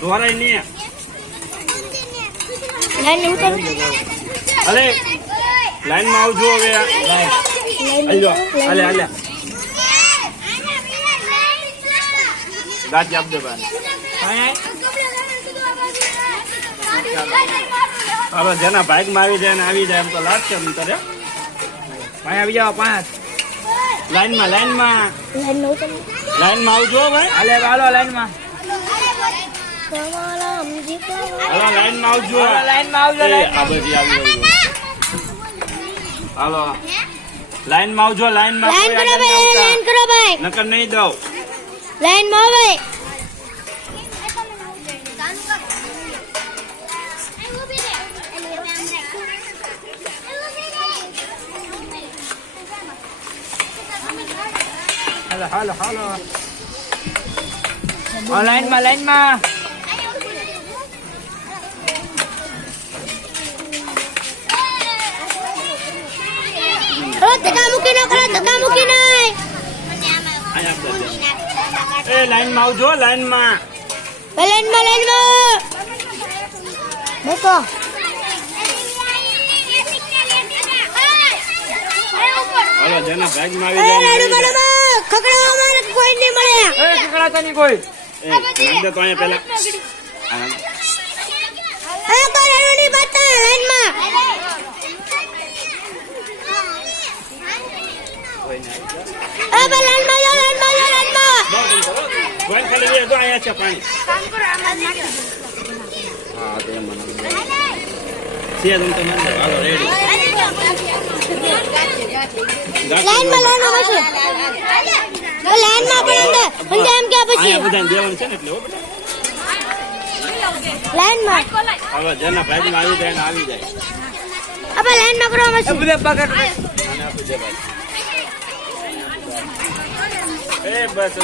દોરાય નહીં. અરે લાઈન માં આવજો હવે. હાલે હાલે ગાડી આપજો ભાઈ. હવે જેના બાઇક માં આવી જાય ને આવી જાય એમ તો લાગશે એમ કરે. ભાઈ આવી જાવ 5 લાઈન માં આવજો ભાઈ. હાલે હાલો લાઈન માં. હાલો લાઈન માં આવજો. હાલો લાઈન માં આવજો. લાઈન માં નકર નહીં દઉં. લાઈન માં આવે. હાલો લાઈન માં ધક્કા મૂકી નહીં. એ લાઈન માં આવજો. લાઈન માં બેસો. હાલો જેના બાઇક માં આવી જાય ખકડા અમારે કોઈ નહીં મળ્યા. ખકડાતા નહીં કોઈ. એ નાંદે તો અહીંયા પેલા નહીં બતા લાઈનમાં. ખાલી અહીંયા છે પાણી. હા તે મને હાલો રેડી. દેવાનું છે ને એટલે હવે જેના ભાઈ માં આવી જાય ને આવી જાય. લાઈનમાં કરવા એ બસ